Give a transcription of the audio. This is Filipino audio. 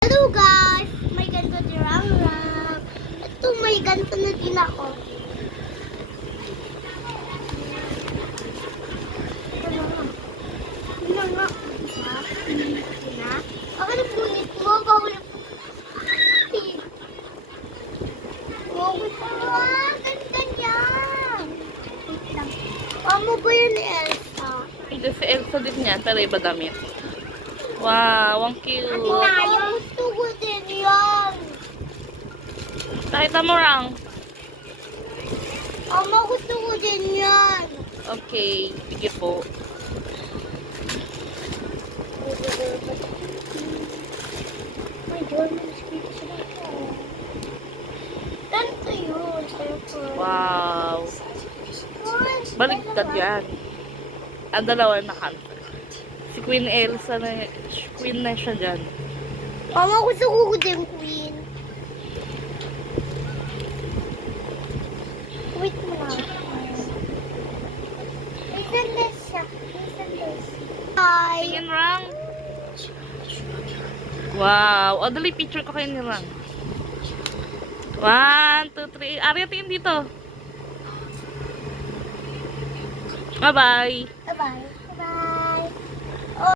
Hello guys! May ganito si Rangrang. Ito may ganito na din ako. Ano nga? Na? Ako na punit mo. Bawal ako. Oh, gusto mo. Ganda niya. Wait lang. Amo ba yun ni Elsa? Hindi, si Elsa din niya. Taray ba damit? Wow, ang cute. Gusto ko din yan. Kahit mo lang. Ama, gusto ko din yan. Okay, sige po. My German speech na ito. Ganito yun. Wow. Baliktad yan. Ang dalawa na kanta. Si Queen Elsa na, Queen na siya dyan. Mama, gusto ko din queen. Wait mo nga. Listen this siya. Listen this. Hi. Tingin, Rang. Wow. O, dali picture ko kayo ni Rang. 1, 2, 3. Arya, tingin dito. Bye-bye. Bye-bye.